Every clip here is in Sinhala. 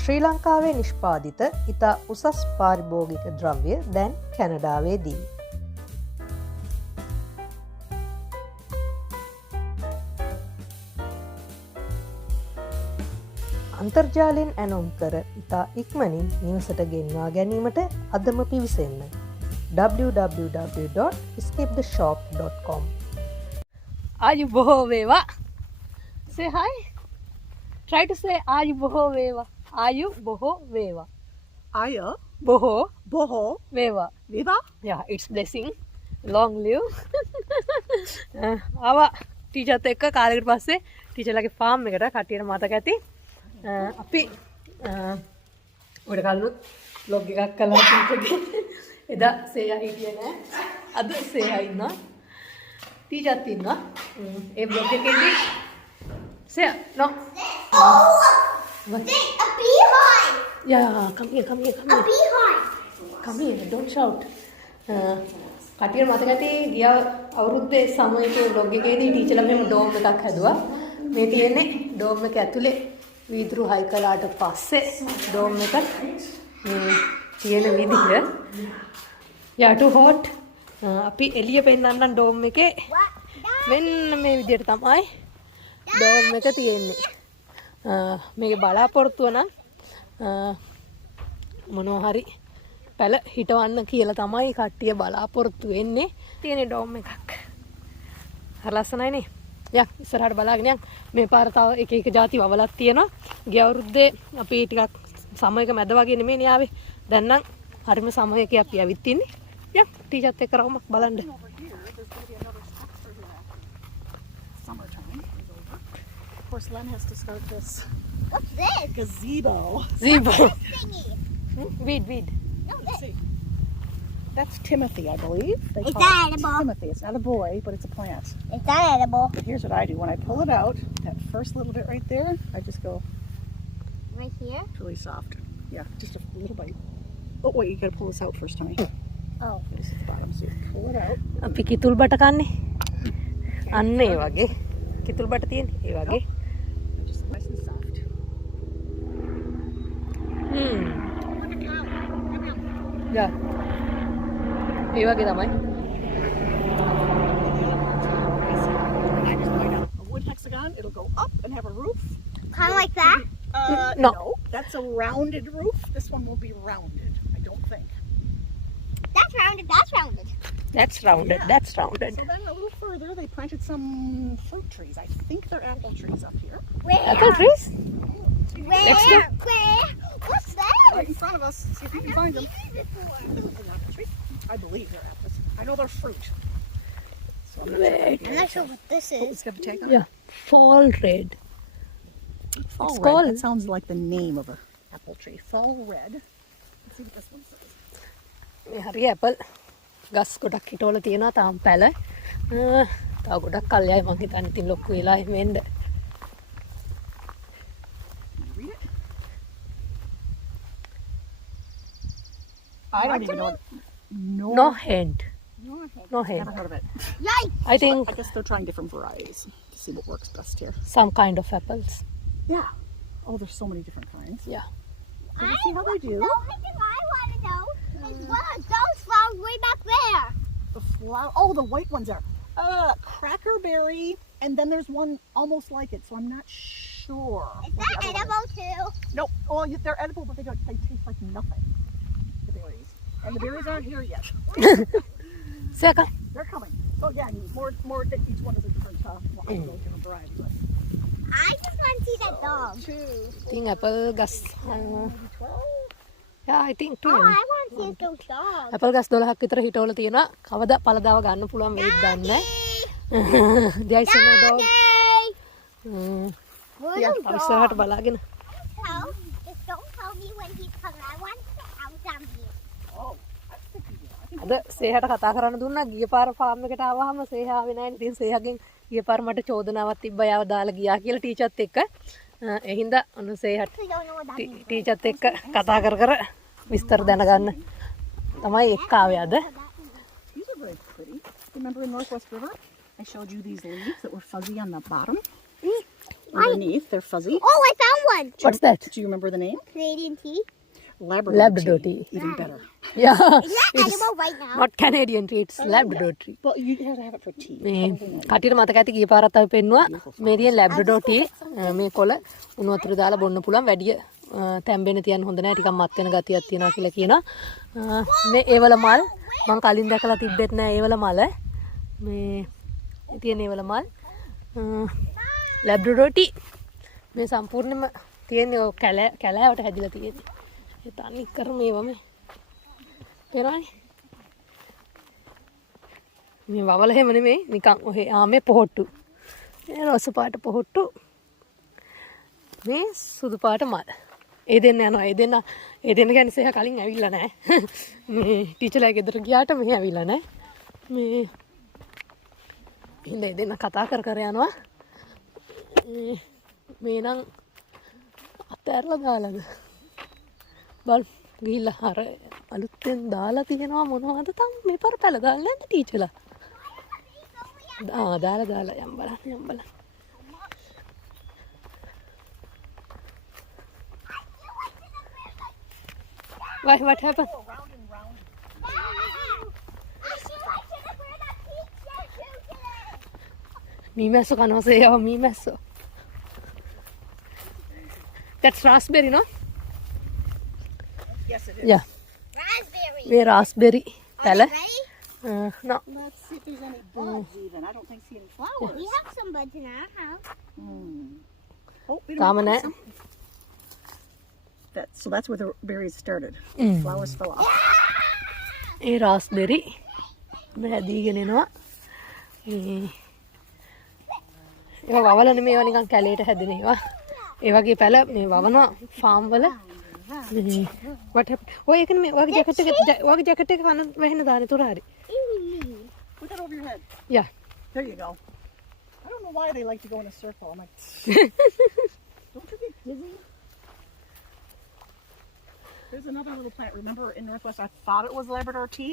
ශ්‍රී ලංකාවේ නිෂ්පාදිත ඉතා උසස් පාරිභෝගික ද්‍රව්‍ය දැන් කැනඩාවේදී. අන්තර්ජාලයෙන් ඇනොම් කර ඉතා ඉක්මනින් නිවසට ගෙන්වා ගැනීමට අදම පිවිසෙන්න. www.skipTheshop.com. ආයු බොහෝ වේවා. Say hi. Try to say ආයු බොහෝ වේවා. ආයු බොහෝ වේවා. Aya, බොහෝ boho, වේවා. viva. Yeah, it's blessing. Long live. ආවා ටීචර්ත් එක්ක කාලෙකට පස්සේ ටීචර්ලාගේ ෆාම් එකට කට්ටියට මතක ඇති. අපි ඔය කලිනුත් vlog එකක් කළා ටීචර්ගේ. එදා සේයා හිටියේ නෑ. අද සේයා ඉන්නවා. ටීචර්ත් ඉන්නවා. ඒ vlog එකේදී සේයා no. Say a beehive. Yeah, come here. A beehive. Come here, don't shout. කටියට මතක ඇති ගිය අවුරුද්දේ සමයේ vlog එකේදී ටීචර්ලා මෙහෙම ඩෝම් එකක් හැදුවා. මේ තියෙන්නේ ඩෝම් එක ඇතුලේ වීදුරු හයි කළාට පස්සේ ඩෝම් එක තියෙන විදිහ. Yeah, too hot. අපි එළිය පෙන්නන්නම් ඩෝම් එකේ. මෙන්න මේ විදිහට තමයි ඩෝම් එක තියෙන්නේ. මේකේ බලාපොරොත්තුව නම් මොනවා හරි පැල හිටවන්න කියලා තමයි කට්ටිය බලාපොරොත්තු වෙන්නේ. තියෙන ඩෝම් එකක්. හරි ලස්සනයි නේ. යා ඉස්සරහට බලාගෙන යන්න. මේ පාර තව එක එක ಜಾති වවලක් තියෙනවා. ගිය අවුරුද්දේ අපි ටිකක් සමයක මැද වගේ නෙමෙයි ආවේ. දැන් නම් හරිම සමයක අපි ඇවිත් ඉන්නේ. යා ටීචර්ත් එක්ක රවුමක් බලන්න. Summertime is over. Of course, Len has to start this What's this? gazebo. Zebra. Thingy. Weed. No, this. See, that's Timothy, I believe. They Is call that it edible? Timothy. It's not a boy, but it's a plant. Is that edible? But here's what I do. When I pull it out, that first little bit right there, I just go, Right here? it's really soft. Yeah, just a little bite. Oh, wait, you gotta pull this out first, honey. Oh. This is the bottom, so you pull it out. අපි කිතුල් බට කන්නේ. අන්න ඒ වගේ. කිතුල් බට තියෙන්නේ ඒ වගේ. Just nice and soft. යා. ඒ වගේ තමයි. I just point out a wood hexagon, it'll go up and have a roof. Kind of like that? No. No, that's a rounded roof. This one will be rounded, I don't think. That's rounded. That's rounded. That's rounded. Yeah. That's rounded. So then a little further, they planted some fruit trees. I think they're apple trees up here. Where? Apple trees? Where? Next door. Where? What's that? Right in front of us. See if you can find them. I've seen these before. They're an apple tree. I believe they're apples. I know they're fruit. So I'm not Wait. I'm not sure what this sure. is. It's got a tag on Yeah. Fall red. it. Fall It's red. called- That sounds like the name of an apple tree. Fall red. Let's see what this one says. මේ හරි ඇපල් ගස් ගොඩක් හිටවල තියෙනවා තාම පැල. තව ගොඩක් කල් යයි මං හිතන්නේ ඉතින් ලොකු වෙලා එහෙම එන්න. Can you read it? I don't even know. No. No hand. No hand. Never heard of it. Yikes! I think I guess they're trying different varieties to see what works best here. some kind of apples. Yeah. Oh, there's so many different kinds. Yeah. Can you see how they do? The only thing I want to know is what are those flowers way back there? The flower. Oh, the white ones are crackerberry, and then there's one almost like it. So I'm not sure. Is what the that other one edible too? is. No. Oh, they're edible, but they taste like nothing. The berries, and the berries aren't here yet. Seha. They're coming. Oh yeah, and more. Each one is a different, different variety. But I just want to see that dog. 2, 4, ඉතින් ඇපල් ගස් maybe 12. yeah I think Oh, 20. I want to see those dogs. Apple ගස් 12ක් විතර හිටවල තියෙනවා. කවදා පළදාව ගන්න පුළුවන් වෙයිද දන්නේ නැහැ. there is no dog. Where yeah, are අපි those ඉස්සරහට dogs? බලාගෙන. Just don't tell me when he's coming. I want to get out down here. Oh, that's the key. I think අද සේහට කතා කරන්න දුන්නා ගිය පාර ෆාම් එකට ආවහම සේහා ආවේ නැහැ. ඉතින් සේහගෙන් ගිය පාර මට චෝදනාවක් තිබ්බා යාව දාලා ගියා කියලා ටීචර්ත් එක්ක. ඒ හින්දා ඔන්න සේහට I don't know what that means. ටීචර්ත් එක්ක කතා කර විස්තර දැනගන්න තමයි එක්ක ආවේ අද. these are very pretty. Remember in Northwest River, I showed you these leaves that were fuzzy on the bottom. Underneath, they're fuzzy. Oh, I found one. one. What's that? Do you remember the name? Canadian tea. Labrador tea. Even better. Yeah. It's not edible right now. Not Canadian tea, it's Labrador tea. Well, you have to have it for tea. මේ කටියට මතක ඇති ගිය පාරත් අපි පෙන්නුවා මේ තියෙන ලැබ්‍රඩෝ ටී මේ කොළ උණු වතුර දාලා බොන්න පුළුවන් වැඩි තැම්බෙන්න තියන්න හොඳ නැහැ ටිකක් මත් වෙන ගතියක් තියෙනවා කියලා කියනවා මේ ඒවල මල් මම කලින් දැකලා තිබ්බෙත් නෑ ඒවල මල මේ තියෙන ඒවල මල් ලැබ්‍රඩෝ ටී මේ සම්පූර්ණයෙන්ම තියෙන්නේ ඔය කැලෑවට හැදිලා තියෙන්නේ ඒ තනි කර මේවා මේ පේනවනේ මේ වවල හැම නෙමෙයි නිකන් ඔහේ ආමේ පොහොට්ටු මේ රොස පාට පොහොට්ටු මේ සුදු පාට මල් ඒ දෙන්න යනවා ඒ දෙන්න කියන්නේ සේහ කලින් ඇවිල්ලා නැහැ මේ ටීචර්ලා ගෙදර ගියාට මෙහෙ ඇවිල්ලා නැහැ මේ ඉන්න ඒ දෙන්න කතා කර යනවා මේ නම් අතෑරලා දාලාද බල් ගිහිල්ලා අර අලුතෙන් දාලා තියෙනවා මොනවද තම මේ පාර පැල දාලා නැද්ද ටීචර්ලා දාලා යම් බලන්න Why? What happened? Me messo කනවා සේයව me messo. That's raspberry, no? Yes, it is. Yeah. Raspberry. මේ raspberry පැල. Ready? No. Let's see if there's any buds even. I don't think see any flowers. We have some buds in our house. Oh, we තාම don't නැහැ. have some. So that's where the berries started. Flowers fell off. A raspberry මැදීගෙන එනවා. ඒවා වවල නෙමෙයි ඒවා නිකන් කැලේට හැදෙන ඒවා. ඒ වගේ පැල මේ වවනවා ෆාම් වල. What happened? ඔය එක නෙමෙයි ඔයගේ ජැකට් එක කන වැහෙන දාන්නේ තුර හරි. Put that over your head. Yeah. There you go. I don't know why they like to go in a circle. I'm like, don't you get dizzy? There's another little plant. Remember in Northwest, I thought it was Labrador tea,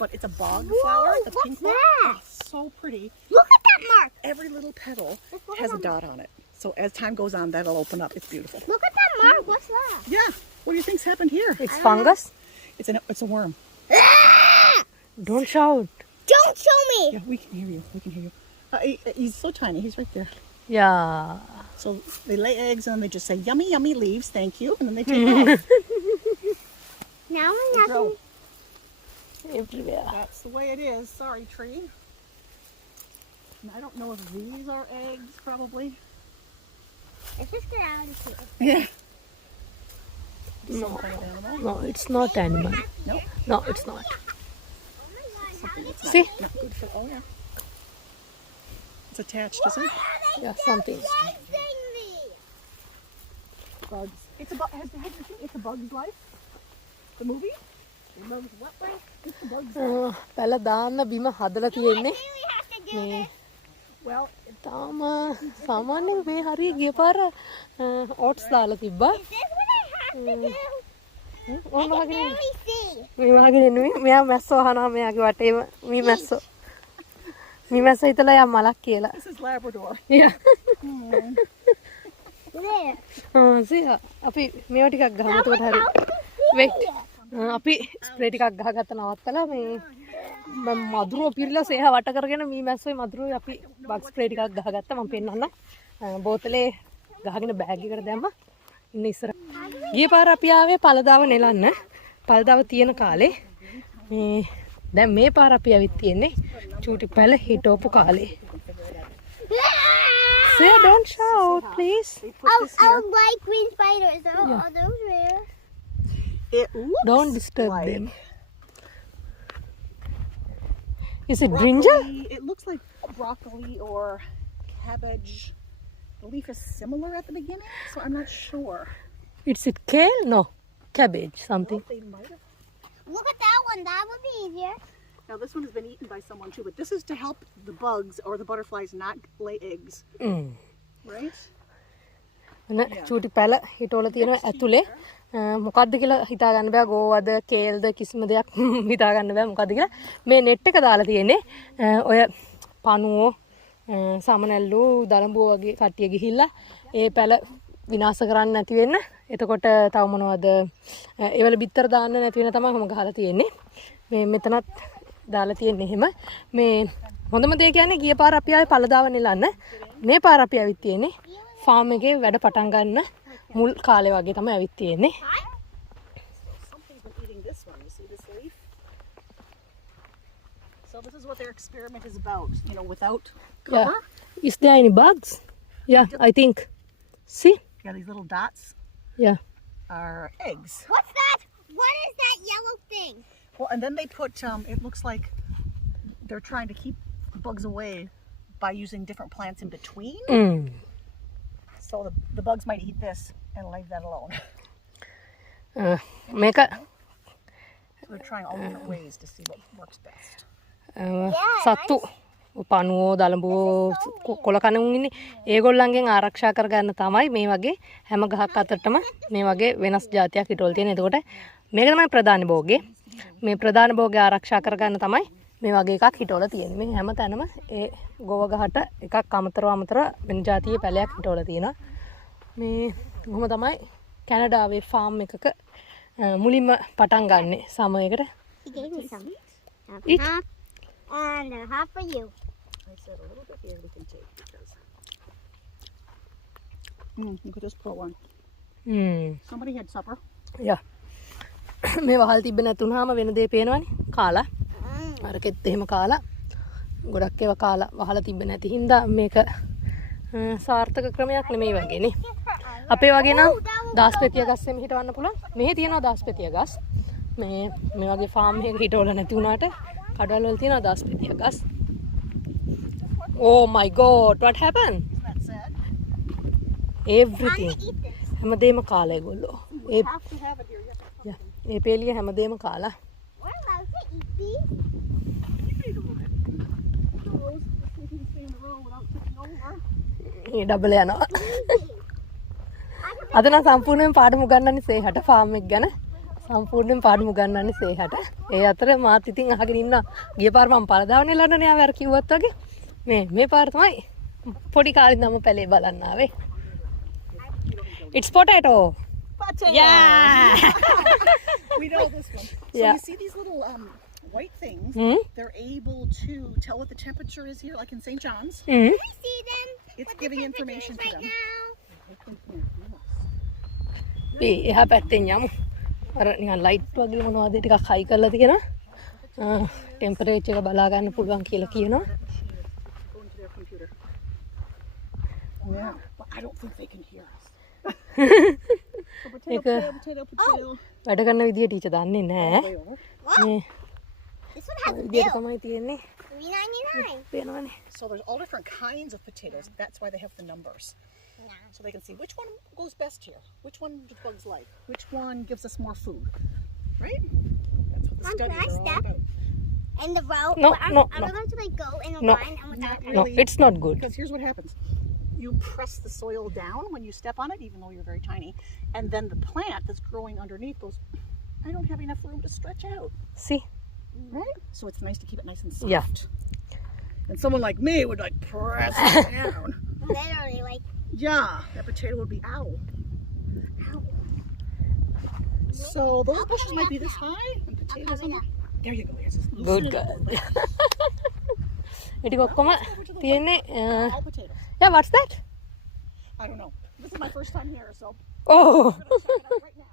but it's a bog flower. The what's pink that? one. It's so pretty. Look at that mark. Every little petal has a dot on it. So as time goes on, that'll open up. It's beautiful. Look at that mark. What's that? Yeah. What do you think's happened here? It's fungus. It's a worm. Don't shout. Don't show me. Yeah, we can hear you. We can hear you. He's so tiny. He's right there. Yeah. So they lay eggs and they just say, yummy, yummy leaves, thank you. And then they take off. Now I They have grow. Everywhere. That's the way it is. Sorry, tree. And I don't know if these are eggs, probably. Let's just get out of here. Yeah. No. Some kind of animal. No, it's not animal. Nope. No, it's not. Something that's not, See? not good for. Oh, yeah. It's attached, isn't it? Yeah, something. Bugs. It's a have you seen It's a Bug's Life? The movie? The Bug's what life? It's the Bug's Life. පැල දාන්න බිම හදලා තියෙන්නේ. මේ Well, තාම සාමාන්‍යයෙන් මේ හරිය ගිය පාර ඕට්ස් දාලා තිබ්බා. ඕන වගේ මේ වගේ නෙමෙයි. මෙයා මැස්සෝ අහනවා මෙයාගේ වටේම මේ මැස්සෝ. මේ මැස්සෝ හිතලා යා මලක් කියලා. this is Labrador. Yeah. There. සීහා අපි මේවා ටිකක් ගහමු එතකොට හරි. wait. අපි ස්ප්‍රේ ටිකක් ගහගත්ත නවත්තලා මේ මම මදුරුව පිරලා සේහා වට කරගෙන මේ මැස්සෝයි මදුරුවයි අපි බග් ස්ප්‍රේ ටිකක් ගහගත්තා මම පෙන්නන්න. බෝතලේ ගහගෙන බෑග් එකට දැම්මා. ඉන්න ඉස්සර. ගිය පාර අපි ආවේ පළදාව නෙලන්න. පළදාව තියෙන කාලේ මේ දැන් මේ පාර අපි ඇවිත් තියෙන්නේ චූටි පැල හිටවපු කාලේ. Say, don't shout, please. I like green spiders. Are those real? It looks Don't disturb like them. Is it brinjal? broccoli. It looks like broccoli or cabbage. The leaf is similar at the beginning, so I'm not sure. Is it kale? No, cabbage, something. They might have. Look at that one. That would be easier. Now this one has been eaten by someone too, but this is to help the bugs or the butterflies not lay eggs, right? අන චූටි පැල හිටවල තියෙනවා ඇතුලේ මොකද්ද කියලා හිතා ගන්න බෑ ගෝවද කේල්ද කිසිම දෙයක් හිතා ගන්න බෑ මොකද්ද කියලා මේ net එක දාලා තියෙන්නේ ඔය පණුවෝ සමනැල්ලු දලඹුව වගේ කට්ටිය ගිහිල්ලා ඒ පැල විනාශ කරන්න නැති වෙන්න. එතකොට තව මොනවද ඒවල බිත්තර දාන්න නැති වෙන තමයි මම ගහලා තියෙන්නේ. මේ මෙතනත් දාලා තියෙන්නේ එහෙම. මේ හොඳම දේ කියන්නේ ගිය පාර අපි ආවේ පළදාව නෙලන්න. මේ පාර අපි ඇවිත් තියෙන්නේ ෆාම් එකේ වැඩ පටන් ගන්න මුල් කාලේ වගේ තමයි ඇවිත් තියෙන්නේ. Something's been eating this one. You see this leaf? So this is what their experiment is about. You know, without Yeah. cover. Is there any bugs? Yeah, I think. See? Yeah, these little dots Yeah. are eggs. What's that? What is that yellow thing? Well, and then they put, it looks like they're trying to keep bugs away by using different plants in between. So the bugs might eat this and leave that alone. මේක So they're trying all different ways to see what works best. සත්තු පණුවෝ දලඹුවෝ කොළ කණුන් ඉන්නේ ඒගොල්ලන්ගෙන් ආරක්ෂා කරගන්න තමයි මේ වගේ හැම ගහක් අතරටම මේ වගේ වෙනස් జాතියක් හිටවල තියෙන. එතකොට මේක තමයි ප්‍රධාන භෝගේ. මේ ප්‍රධාන භෝගේ ආරක්ෂා කරගන්න තමයි මේ වගේ එකක් හිටවල තියෙන්නේ. මේ හැම තැනම ඒ ගොව ගහට එකක් අමතරව වෙන జాතියේ පැලයක් හිටවල තියෙනවා. මේ කොහොම තමයි කැනඩාවේ ෆාම් එකක මුලින්ම පටන් ගන්නෙ සමයකට. He gave me some. Eat. Half and a half for you. I said a little bit here we can take because. You could just put one. Somebody had supper. යා මේ වහල් තිබ්බ නැතුනහම වෙන දේ පේනවනේ කාලා අරකෙත් එහෙම කාලා ගොඩක් ඒවා කාලා වහලා තිබ්බ නැති හින්දා මේක සාර්ථක ක්‍රමයක් නෙමෙයි වගේනේ අපේ වගේ නම් දාස්පෙතිය ගස්සෙම හිටවන්න පුළුවන් මෙහි තියෙනවා දාස්පෙතිය ගස් මේ වගේ ෆාම් එකක හිටවල නැති වුණාට කඩවල වල තියෙනවා දාස්පෙතිය ගස් Oh my god what happened That said, everything I'm gonna eat this. හැමදේම කාලා ඒගොල්ලෝ ඒ have to have it here. You have to ඒ පේලිය හැමදේම කාලා We're allowed to eat these. ඒ ඩබල යනවා අද නම් සම්පූර්ණයෙන් පාඩම උගන්වන්නේ සේහට ෆාම් එක ගැන සම්පූර්ණයෙන් පාඩම උගන්වන්නේ සේහට ඒ අතර මාත් ඉතින් අහගෙන ඉන්නවා ගිය පාර මම පළදාවනේ ලන්නනේ ආව අර කිව්වත් වගේ මේ පාර තමයි පොඩි කාලේ ඉඳන්ම පැලේ බලන්න ආවේ It's potato Potato. Yeah We know this one. So Yeah. you see these little white things? They're able to tell what the temperature is here, like in St. John's. I see them. It's What the giving temperature information is to right them. now. මේ එහා පැත්තෙන් යමු අර නිකන් ලයිට් වගේ මොනවද ටිකක් හයි කරලා තියෙනවා ටෙම්පරේචර් එක බලා ගන්න පුළුවන් කියලා කියනවා Go into their computer. Yeah, but I don't think they can hear us. So potato, potato. වැඩ කරන විදිය ටීචර් දන්නේ නැහැ Way over. මේ This one has a විදියට bill. තමයි තියෙන්නේ $3.99. පේනවනේ So there's all different kinds of potatoes. That's why they have the numbers. So they can see which one goes best here. Which one do bugs like? Which one gives us more food? Right? That's what the Mom, studies can I are all step? about. In the row. No, I'm no, I'm no. going to like go in a No. line and without Not no really. it's not good Because here's what happens. You press the soil down when you step on it, even though you're very tiny. And then the plant that's growing underneath goes, I don't have enough room to stretch out. see Right? So it's nice to keep it nice and soft. Yeah. And someone like me would like press it down. literally like Yeah, that potato would be ow. Ow. So those bushes might be this high and potatoes in there you go. Yes, just loosen good it up. girl ඉතින් ඔක්කොම තියෙන්නේ All potatoes. yeah what's that I don't know. This is my first time here, so oh I'm gonna check it out right now.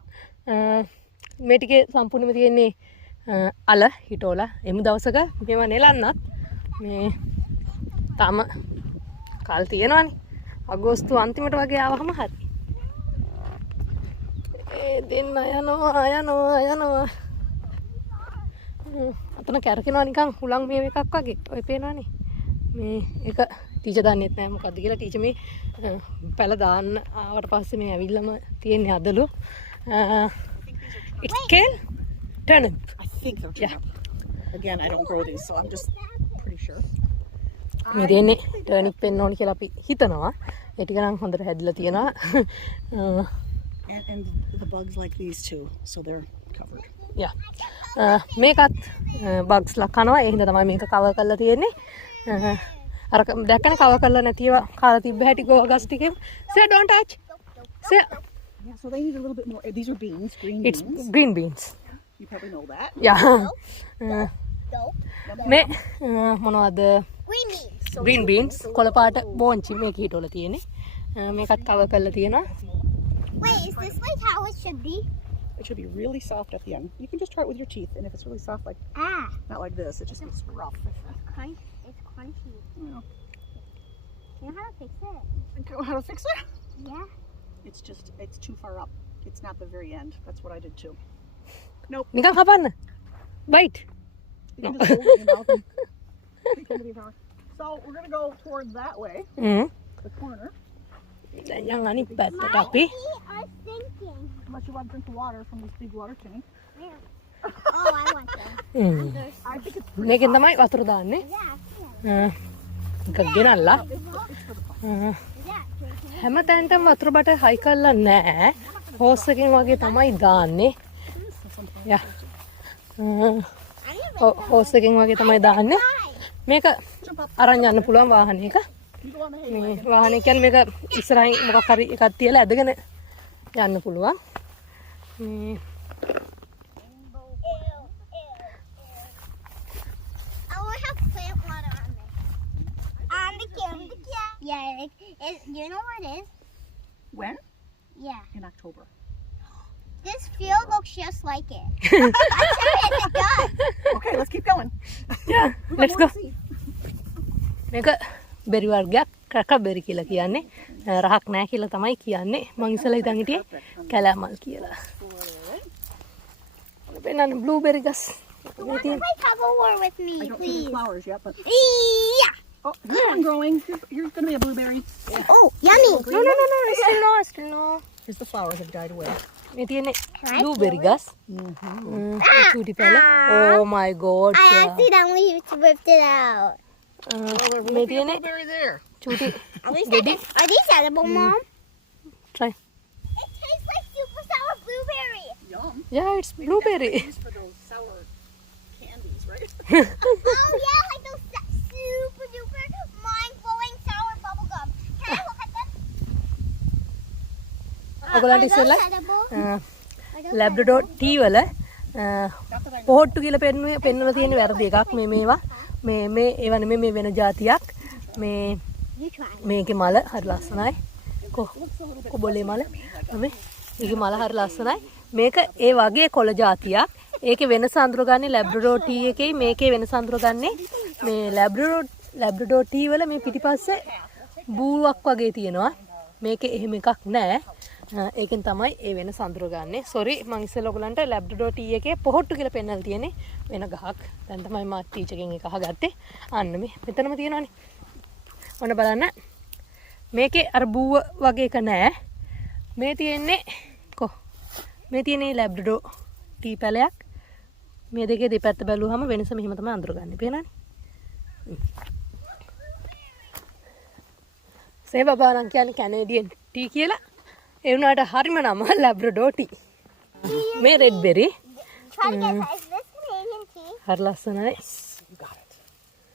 මේ ටිකේ සම්පූර්ණයෙන්ම තියෙන්නේ අල හිටෝලා එමු දවසක මේව නෙලන්නත් මේ තම කල් තියෙනවනේ අගෝස්තු අන්තිමට වගේ ආවහම හරි ඒ දෙන්න යනවා අතන කැරකෙනවා නිකන් හුලං මේව එකක් වගේ ඔය පේනවනේ මේ එක ටීචර් දන්නෙත් නෑ මොකද්ද කියලා ටීචර් මේ පැල දාන්න ආවට පස්සේ මේ ඇවිල්ලාම තියෙන්නේ අදලු it's kale turnip I think they're turnip. Again, I don't grow these, so I'm just pretty sure. මේ තියෙන්නේ turnip වෙන්න ඕනි කියලා අපි හිතනවා ඒ ටික නම් හොඳට හැදිලා තියෙනවා And the bugs like these too, so they're covered. yeah මේකත් bugs ලා කනවා ඒ හින්දා තමයි මේක cover කරලා තියෙන්නේ අර දැක්කනේ cover කරලා නැතිව කාලා තිබ්බ හැටි ගෝව ගස් ටිකේ say don't touch Seha. Yeah, so they need a little bit more. These are beans, green It's beans. green beans. You probably know that. Yeah. Go. මේ මොනවද Green beans. green beans කොළ පාට බෝංචි මේක හිටවල තියෙන්නේ. මේකත් කවර් කරලා තියෙනවා. Wait, is this like how it should be? It should be really soft at the end. You can just try it with your teeth, and if it's really soft, like Ah. not like this, it just gets rough. It's crunchy. Yeah. You know how to fix it? Think how to fix it? Yeah. It's too far up. It's not the very end. That's what I did too. Nope. නිකන් කපන්න. bite. You can just hold it in your mouth and pretend to be power. So we're gonna go toward that way, the corner. දැන් යන් අනිත් පැත්තට අපි We are thinking. Unless you want to drink the water from this big water tank. Oh, I want that. I think it's මේකෙන් තමයි වතුර දාන්නේ. Yeah. එකක් ගෙනල්ලා Yeah. හැම තැනටම වතුර බට හයි කරලා නැහැ. හෝස් එකෙන් වගේ තමයි දාන්නේ. යා. හෝස් එකෙන් වගේ තමයි දාන්නේ. මේක අරන් යන්න පුළුවන් වාහනයක. මේ වාහනේ කියන්නේ මේක ඉස්සරහින් මොකක් හරි එකක් තියලා ඇදගෙන යන්න පුළුවන්. මේ I want to have plant water on this. On the camera. Yeah, you know what it is? when? Yeah. In October. This field looks just like it. That's it, it does. Okay, let's keep going. යා let's go. See. මේක බෙරි වර්ගයක් ක්‍රැකබෙරි කියලා කියන්නේ. රහක් නැහැ කියලා තමයි කියන්නේ. මං ඉස්සෙල්ලා හිතන් හිටියේ කැලෑමල් කියලා. වෙනන බ්ලූබෙරි ගස්. මේ තියෙන Play tug of war with me, I don't see the please. flowers yet, but Yeah. oh, here's one growing. Here's gonna be a blueberry. Oh, yummy. no, still no. Here's the flowers have died away. මේ තියෙන්නේ බ්ලූබෙරි ගස්. චූටි පැල. Oh my god. I accidentally ripped it out. මේ තියෙන්නේ Blueberry there. චූටි Are these edible, Mom? try. It tastes like super sour blueberry. Yum. Yeah, it's blueberry. These for those sour candies, right? Oh yeah, like those super duper mind-blowing sour bubble gum. Can I look at them? ඔයගොල්ලන්ට Are ඉස්සෙල්ලා those edible? ලැබ්‍රඩෝර් ටී වල පොහොට්ටු කියලා පෙන්වලා තියෙන වැරදි එකක් මේ මේවා මේ ඒවා නෙමෙයි මේ වෙන જાතියක් මේ You try. මේකේ මල හරි ලස්සනයි කොබොලේ මල මේ මේකේ මල හරි ලස්සනයි මේක ඒ වගේ කොළ જાතියක් ඒකේ වෙනස අඳුරගන්නේ ලැබ්‍රඩෝර් ටී එකේ මේකේ වෙනස අඳුරගන්නේ මේ ලැබ්‍රඩෝර් ටී වල මේ පිටිපස්සේ බූවක් වගේ තියෙනවා මේකේ එහෙම එකක් නැහැ ඒකෙන් තමයි ඒ වෙනස අඳුරගන්නේ සෝරි මං ඉස්සෙල්ලා ඔයගලන්ට ලැබ්‍රඩෝර් ටී එකේ පොහොට්ටු කියලා පෙන්නලා තියෙන්නේ වෙන ගහක් දැන් තමයි මා ටීචර්ගෙන් එක අහගත්තේ අන්න මේ මෙතනම තියෙනවනේ ඔන්න බලන්න මේකේ අර බූව වගේ එක නැහැ මේ තියෙන්නේ මේ තියෙන්නේ ලැබ්‍රඩෝර් ටී පැලයක් මේ දෙකේ දෙපැත්ත බැලුවම වෙනස මෙහෙම තමයි අඳුරගන්නේ පේනවනේ සේ බබා නම් කියන්නේ කැනේඩියන් ටී කියලා ඒ වුණාට හරිම නම ලැබ්‍රඩෝර් ටී මේ red බෙරි Try to get that. Is this Canadian tea? හරි ලස්සනයි You got it.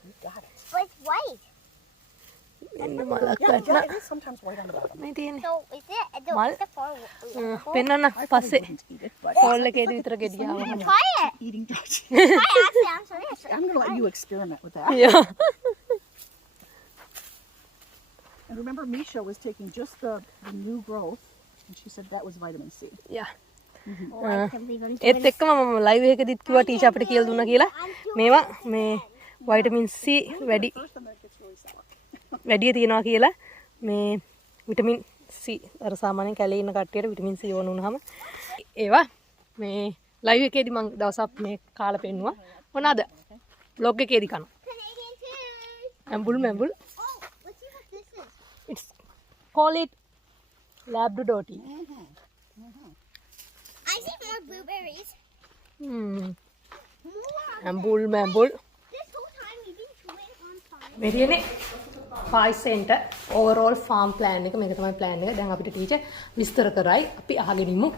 You got it. But it's white. මෙන්න මලක් Yeah, වටලා it is sometimes white on the bottom. මේ තියෙන්නේ So is it? Mal. It's the far. පෙන්නන්න පස්සේ Wouldn't eat it, but hall එකේදී විතර ගෙඩියාවම Try it. eating drugs. Try it. Actually, I'm serious. I'm gonna let you experiment with that. yeah And remember, Misha was taking just the new growth, and she said that was vitamin C. yeah Oh, I can't believe I'm ඒත් එක්කම මම ලයිව් එකකදීත් කිව්වා ටීචර් අපිට කියලා දුන්නා කියලා මේවා මේ වයිටමින් C වැඩි First, and then it gets really sour. වැඩි තියෙනවා කියලා මේ විටමින් C අර සාමාන්‍යයෙන් කැලේ ඉන්න කට්ටියට විටමින් C ඕන වුණාම ඒවා මේ ලයිව් එකේදී මම දවසක් මේ කාලා පෙන්නුවා මොනවාද බ්ලොග් එකේදී කන Canadian tea. ඇඹුල් Oh, මැඹුල් let's see what this is. it's call it labrador tea I see more blueberries. hmm More. ඇඹුල් මැඹුල් This whole time you've been chewing on fire. මේ තියෙන්නේ 5 cent overall farm plan එක මේක තමයි plan එක දැන් අපිට ටීචර් විස්තර කරයි අපි අහගෙන ඉමු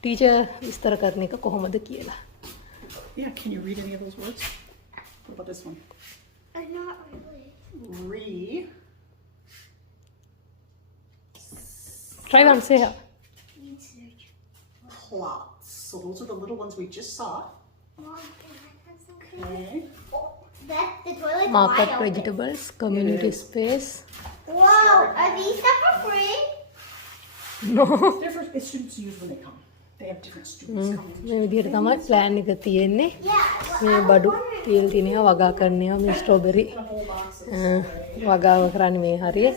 ටීචර් විස්තර කරන එක කොහොමද කියලා Yeah, can you read any of those words? What about this one? Not really. Re. try one Seha plots. So those are the little ones we just saw. Mom, can I have something? Okay. Oh, that's the toilet's Market wide open. vegetables, community space. Wow, are these stuff for free? Different students use when they come. They have different students coming. මේ විදිහට තමයි ප්ලෑන් එක තියෙන්නේ. Yeah. මේ බඩු තියලා තිනවා වගා කරනවා මේ ස්ට්‍රෝබෙරි වගාව කරන්නේ මේ හරිය.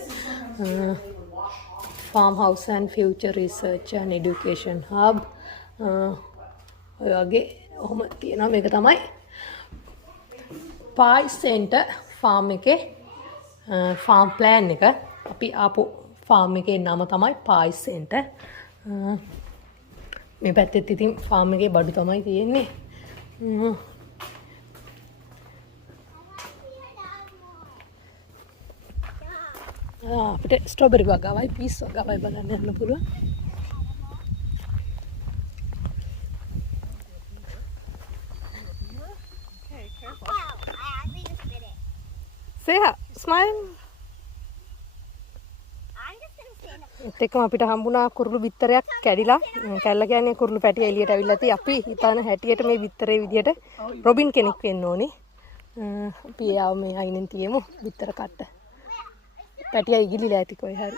Farm House and Future Research and Education Hub. ඔය වගේ ඔහොම තියෙනවා. මේක තමයි Pi Center farm එකේ farm plan එක. අපි ආපු farm එකේ නම තමයි Pi Center. මේ පැත්තෙත් ඉතින් farm එකේ බඩු තමයි තියෙන්නේ. අපිට ස්ට්‍රෝබෙරි වගාවයි පීස් වගාවයි බලන්න යන්න පුළුවන්. Wow, I actually just did it. Seha, smile. I'm just gonna stand up. ඒත් එක්කම අපිට හම්බුණා කුරුළු බිත්තරයක් කැඩිලා. කැල්ල කියන්නේ කුරුළු පැටිය එළියට අවිල්ලා තියෙයි. අපි හිතන හැටියට මේ බිත්තරේ විදියට රොබින් කෙනෙක් වෙන්න ඕනේ. අපි ආව මේ අයිනෙන් තියමු බිත්තර කට්ට. පැටිය ඉගිලිලා ඇති කොයි හරි.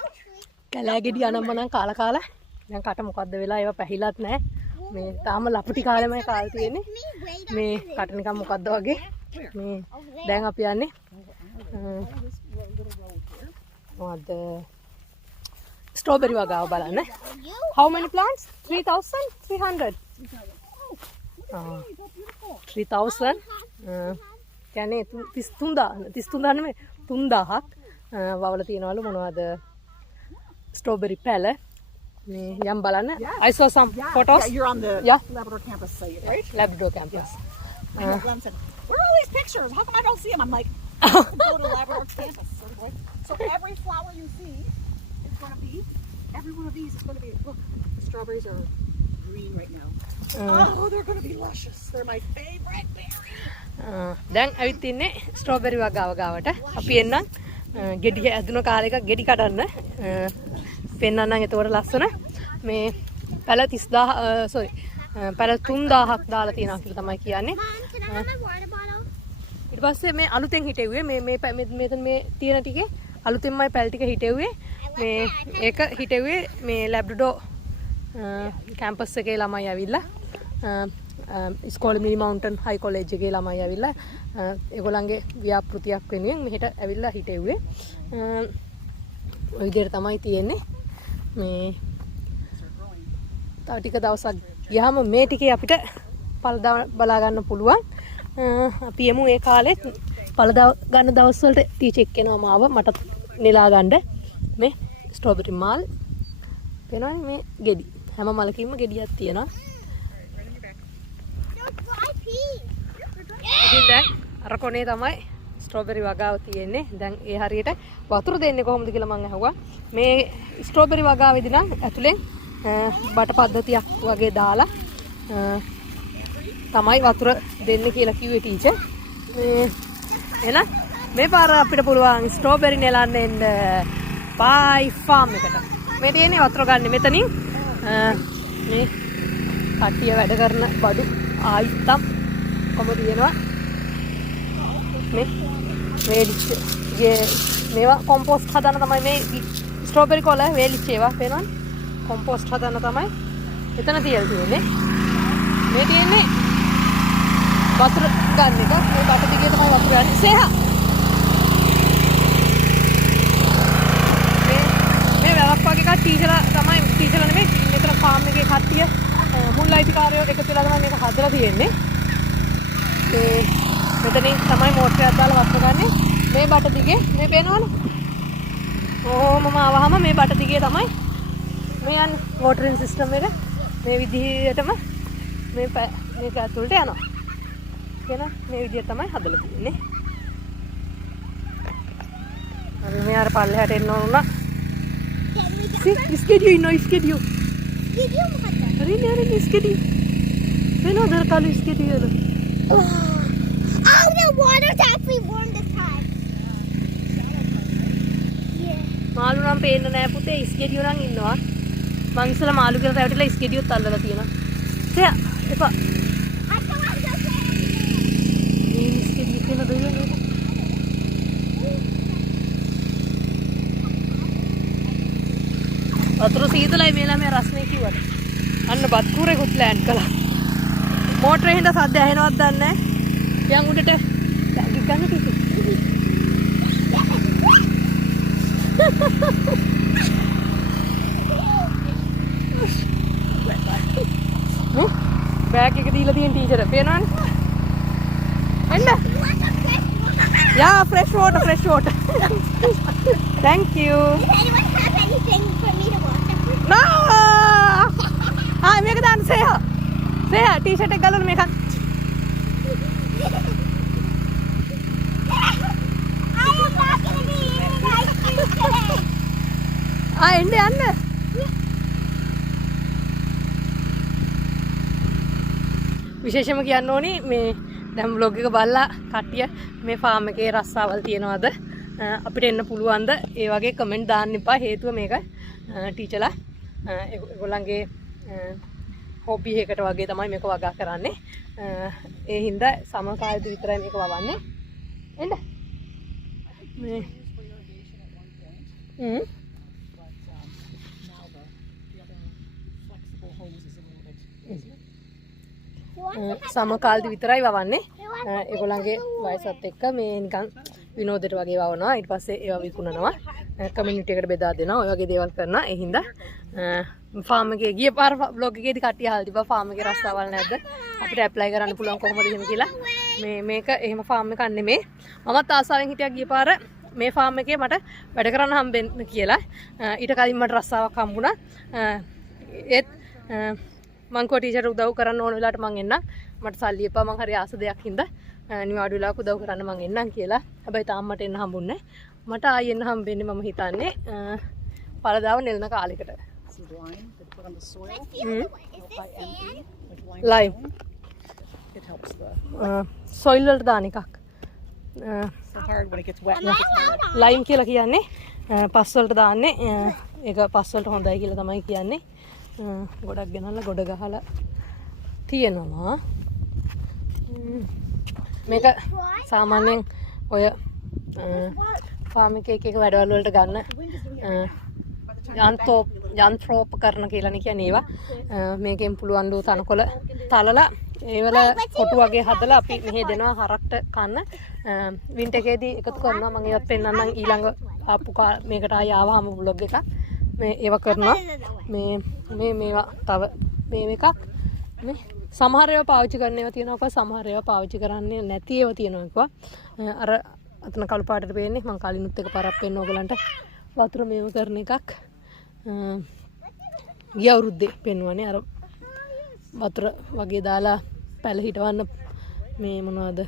කැලෑ ගෙඩි අනම්මනම් කාලා කාලා දැන් කට මොකද්ද වෙලා ඒවා පැහිලත් නැහැ. මේ තාම ලපටි කාලෙමයි කාලා තියෙන්නේ. මේ කට නිකන් මොකද්ද වගේ. මේ දැන් අපි යන්නේ මොකද්ද ස්ට්‍රෝබෙරි වගාව බලන්න. How many plants? 3,300. 3,000. කියන්නේ 33 නෙමෙයි 3000ක් වවල තියනවලු මොනවද ස්ට්‍රෝබෙරි පැල මේ යම් බලන්න. I saw some photos. Yeah, you're on the Yeah. Labrador campus site, right? Labrador campus. Len said, "Where are all these pictures? How come I don't see them?" I'm like, "Go to Labrador campus." So every flower you see is going to be, every one of these is going to be. Look, the strawberries are green right now. Oh, they're going to be luscious. They're my favorite berry. දැන් ඇවිත් ඉන්නේ ස්ට්‍රෝබෙරි වගාව ගාවට. අපි එන්නම් ගෙඩි ඇදුන කාලයක ගෙඩි කඩන්න පෙන්නන්නම්. එතකොට ලස්සන මේ පැල 30000 sorry පැල 3000ක් දාලා තියෙනවා කියලා තමයි කියන්නේ. Mom, can I have my water bottle? ඊට පස්සේ මේ අලුතෙන් හිටෙව්වේ මේ මෙතන මේ තියෙන ටිකේ අලුතෙන්මයි පැල් ටික හිටෙව්වේ. මේ ඒක හිටෙව්වේ මේ ලැබ්‍රඩෝ කැම්පස් එකේ ළමයි ඇවිල්ලා ඉස්කෝලේ මිනි මවුන්ටන් හයි කොලෙජ් එකේ ළමයි ඇවිල්ලා ඒගොල්ලන්ගේ ව්‍යාපෘතියක් වෙනුවෙන් මෙහෙට ඇවිල්ලා හිටෙව්වේ. ඔය විදිහට තමයි තියෙන්නේ. මේ තව ටික දවසක් ගියාම මේ ටිකේ අපිට පළ බලා ගන්න පුළුවන්. අපි යමු ඒ කාලෙත් පළ ගන්න දවස් වලට ටීචර් එක්කෙනාම ආව මට නෙලා ගන්න මේ ස්ට්‍රෝබෙරි මාල් පේනවනේ මේ ගෙඩි හැම මලකින්ම ගෙඩියක් තියෙනවා. ඉතින් දැන් අර කොනේ තමයි ස්ට්‍රෝබෙරි වගාව තියෙන්නේ. දැන් ඒ හරියට වතුර දෙන්නේ කොහොමද කියලා මම අහුවා. මේ ස්ට්‍රෝබෙරි වගාවේදී නම් ඇතුලෙන් බට පද්ධතියක් වගේ දාලා තමයි වතුර දෙන්න කියලා කිව්වේ ටීචර්. මේ එහෙනම් මේ පාර අපිට පුළුවන් ස්ට්‍රෝබෙරි නෙලන්න එන්න Pi farm එකට. මේ තියෙන්නේ වතුර ගන්න මෙතනින් මේ කට්ටිය වැඩ කරන බඩු ආයිත්තම් කොහොමද තියෙනවා මේ වේලිච්ච මේවා කොම්පෝස්ට් හදන්න තමයි මේ ස්ට්‍රෝබෙරි කොළ වේලිච්ච ඒවා පේනවනේ. කොම්පෝස්ට් හදන්න තමයි එතන තියලා තියෙන්නේ. මේ තියෙන්නේ වතුර ගන්න එක. මේ බට දිගේ තමයි වතුර යන්නේ. සේහා මේ වැවක් වගේ එකක් ටීචර්ලා නෙමෙයි මෙතන ෆාම් එකේ කට්ටිය මුල් අයිතිකාරයෝ එකතු වෙලා තමයි මේක හදලා තියෙන්නේ. ඒ මෙතනින් තමයි මෝටරයක් දාලා වතුර ගන්නේ. මේ බට දිගේ මේ පේනවනේ. ඕමම ආවහම මේ බට දිගේ තමයි මේ යන්නේ වෝටරින් සිස්ටම් එක. මේ විදිහටම මේක ඇතුළට යනවා. කියලා මේ විදිහට තමයි හදලා තියෙන්නේ. අපි මේ අර පල්ලෙහාට එන්න ඕන උනා. ඉස්කෙඩියු ඉන්නවා ඉස්කෙඩියු. Video මොකක්ද? හරි ඉස්කෙඩියු. වෙනවද අර කළු ඉස්කෙඩියු වල? Oh, the water's actually warm this time. Yeah. මාළු නම් පේන්න නෑ පුතේ ඉස්කෙඩියු නම් ඉන්නවා. මං ඉස්සලා මාළු කියලා රැවටිලා ඉස්කෙඩියුත් අල්ලලා තියෙනවා. Seha, epa. I don't want to say මේ මිස්කේ දීපේන දෙන්නේ. වතුර සීතලයි මේ ළමයා රස්නේ කිව්වට. අන්න බත් කුරේකුත් ලෑන්ඩ් කළා. මෝටරේ හින්දා සද්ද ඇහෙනවද දන්නේ නැහැ. යන් උඩට ටැග් ගන්න කිසි. බෑග් එක දීලා තියෙන ටීචර් පේනවනේ. එන්න. Yeah, fresh water. Thank you. Does anyone have anything for me to wash? No! මේක දාන්න Seha. Seha ටී-ෂර්ට් එක ගලවන්න මේක. I am not going to be eating ice cream today. එන්න. විශේෂම කියන්න ඕනේ මේ දැන් vlog එක බලලා කට්ටිය මේ ෆාම් එකේ රස්සාවල් තියනවාද අපිට එන්න පුළුවන්ද ඒ වගේ කමෙන්ට් දාන්න එපා හේතුව මේක ටීචර්ලා ඒගොල්ලන්ගේ හොබි එකකට වගේ තමයි මේක වගා කරන්නේ ඒ හින්දා සම කාලෙදි විතරයි මේක වවන්නේ එන්න මේ සම කාලෙදි විතරයි වවන්නේ ඒගොල්ලන්ගේ වයසත් එක්ක මේ නිකන් විනෝදයට වගේ වවනවා ඊට පස්සේ ඒවා විකුණනවා කමියුනිටි එකට බෙදා දෙනවා ඔය වගේ දේවල් කරනවා ඒ හින්දා ෆාම් එකේ ගිය පාර vlog එකේදී කට්ටිය අහලා තිබ්බා ෆාම් එකේ රස්සාවල් නැද්ද අපිට ඇප්ලයි කරන්න පුළුවන් කොහොමද එහෙම කියලා මේක එහෙම ෆාම් එකක් නෙමෙයි මමත් ආසාවෙන් හිටියා ගිය පාර මේ ෆාම් එකේ මට වැඩ කරන්න හම්බෙන්න කියලා ඊට කලින් මට රස්සාවක් හම්බුණා ඒත් මං කෝ ටීචර් උදව් කරන්න ඕන වෙලාවට මං එන්නම් මට සල්ලි එපා මං හරි ආස දෙයක් හින්දා නිවාඩු වෙලාවක උදව් කරන්න මං එන්නම් කියලා හැබැයි තාම මට එන්න හම්බුන්නේ මට ආයෙ එන්න හම්බෙන්නේ මම හිතන්නේ පළදාව නෙලන කාලෙකට ලයිම් සොයිල් වලට දාන එකක් ලයිම් කියලා කියන්නේ පස් වලට දාන්නේ ඒක පස් වලට හොඳයි කියලා තමයි කියන්නේ ගොඩක් ගෙනල්ලා ගොඩ ගහලා තියෙනවා මේක සාමාන්‍යයෙන් ඔය ෆාම් එකේ එක වැඩවල වලට ගන්න යන්ත්‍රෝප කරන කියලානේ කියන්නේ ඒවා මේකෙන් පුළුවන් දෝ තනකොළ තලලා ඒවල කොටු වගේ හදලා අපි මෙහෙ දෙනවා හරක්ට කන්න වින්ටර් එකේදී එකතු කරනවා මම ඒවත් පෙන්නන්නම් ඊළඟ ආපු මේකට ආය ආවම vlog එකක් මේ ඒව කරනවා මේවා තව මේ එකක් නේ සමහර ඒවා පාවිච්චි කරන ඒවා තියෙනවා සමහර ඒවා පාවිච්චි කරන්නේ නැති ඒවා තියෙනවා අර අතන කළු පාටට පේන්නේ මම කලිනුත් එක පාරක් පෙන්න ඕගලන්ට වතුර මේව කරන එකක් ගිය අවුරුද්දේ පෙන්වන්නේ අර වතුර වගේ දාලා පැල හිටවන්න මේ මොනවද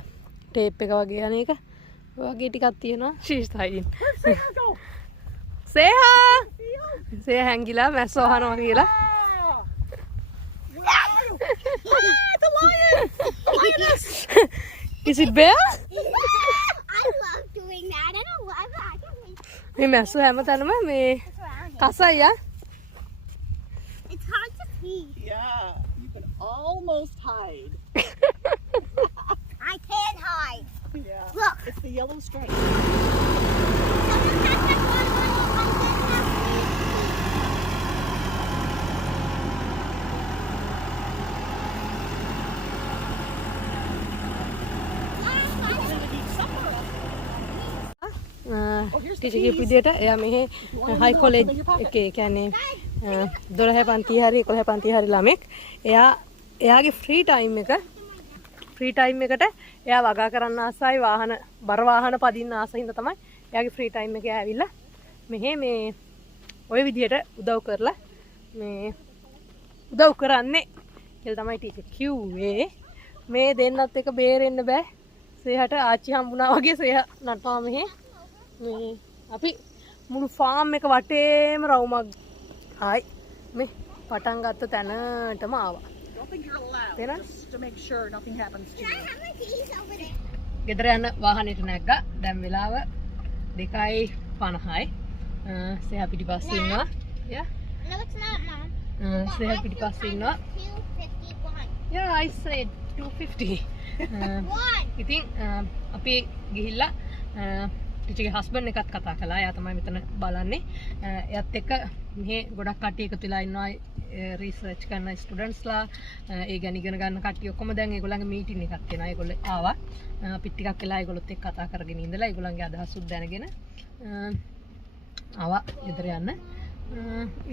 ටේප් එක වගේ යන එක වගේ ටිකක් තියෙනවා she's hiding Seha හැංගිලා මැස්සෝ අහනවා කියලා The lion! Lioness! Is it bear? I love doing that. I don't love that. මේ මැස්සෝ හැමතැනම මේ කසයි It's hard to see. Yeah, you can almost hide. I can't hide. Yeah. Look. It's the yellow stripe. Teacher කියපු විදියට එයා මෙහි හයි කොලෙජ් එකේ කියන්නේ 12 පන්ති හරි 11 පන්ති හරි ළමෙක් එයාගේ ෆ්‍රී ටයිම් එකට එයා වගා කරන්න ආසයි බර වාහන පදින්න ආස හින්දා තමයි එයාගේ ෆ්‍රී ටයිම් එකේ ඇවිල්ලා මෙහි මේ ওই විදියට උදව් කරලා මේ උදව් කරන්නේ කියලා තමයි ටීචර් කිව්වේ මේ දෙන්නත් එක බේරෙන්න බෑ සේහට ආච්චි හම්බුණා වගේ සේහ නටනවා මෙහි මේ අපි මුළු ෆාම් එක වටේම රවුමක් ආයි මේ පටන් ගත්ත තැනටම ආවා. Don't think you're allowed. Then Just to make sure nothing happens to Can I you. have my keys over there? ගෙදර යන වාහනේට නැග්ගා. දැන් වෙලාව 2:50යි. සේහ පිටිපස්සේ ඉන්නවා. Yeah. No, it's not, Mom. සේහ පිටිපස්සේ ඉන්නවා. 2:51. Yeah, I said 250. ඉතින් අපි ගිහිල්ලා ටීචර්ගේ හස්බන්ඩ් එකත් කතා කළා. එයා තමයි මෙතන බලන්නේ. එයාත් එක්ක මෙහි ගොඩක් කට්ටිය එකතු වෙලා ඉන්නවා රිසර්ච් කරන ස්ටුඩන්ට්ස්ලා. ඒ ගැන ඉගෙන ගන්න කට්ටිය ඔක්කොම දැන් ඒගොල්ලන්ගේ මීටින් එකක් තියෙනවා. ඒගොල්ලෝ ආවා. අපි ටිකක් වෙලා ඒගොල්ලොත් එක්ක කතා කරගෙන ඉඳලා ඒගොල්ලන්ගේ අදහසුත් දැනගෙන ආවා ගෙදර යන්න.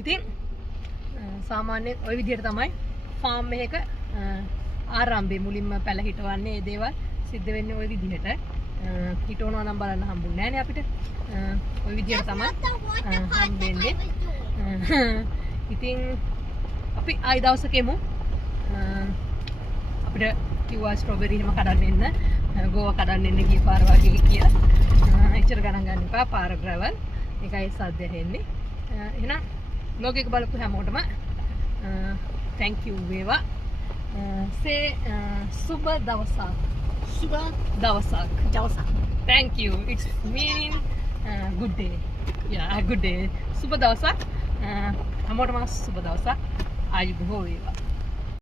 ඉතින් සාමාන්‍යයෙන් ওই විදිහට තමයි ෆාම් එකක ආරම්භයේ මුලින්ම පැල හිටවන්නේ ඒ දේවල් සිද්ධ වෙන්නේ ওই විදිහට. හිටවනවා නම් බලන්න හම්බුන්නේ නැහැ නේ අපිට. ওই විදිහට තමයි හම්බෙන්නේ. ඉතින් අපි ආයි දවසක එමු. අපිට කිව්වා ස්ට්‍රොබෙරි හිම කඩන්න එන්න. ගෝවා කඩන්න එන්න ගිය පාර වගේ කියලා. එච්චර ගණන් ගන්න එපා. පාර ග්‍රැවල්. ඒකයි සද්ද ඇහෙන්නේ. එහෙනම් vlog එක බලපු හැමෝටම thank you වේවා. say සුබ දවසක්. Suba දවසක්. Dawsa. Thank you. It's mean good day. Yeah, good day. සුබ දවසක්. හැමෝටම සුබ දවසක්. ආයුබෝවන් වේවා.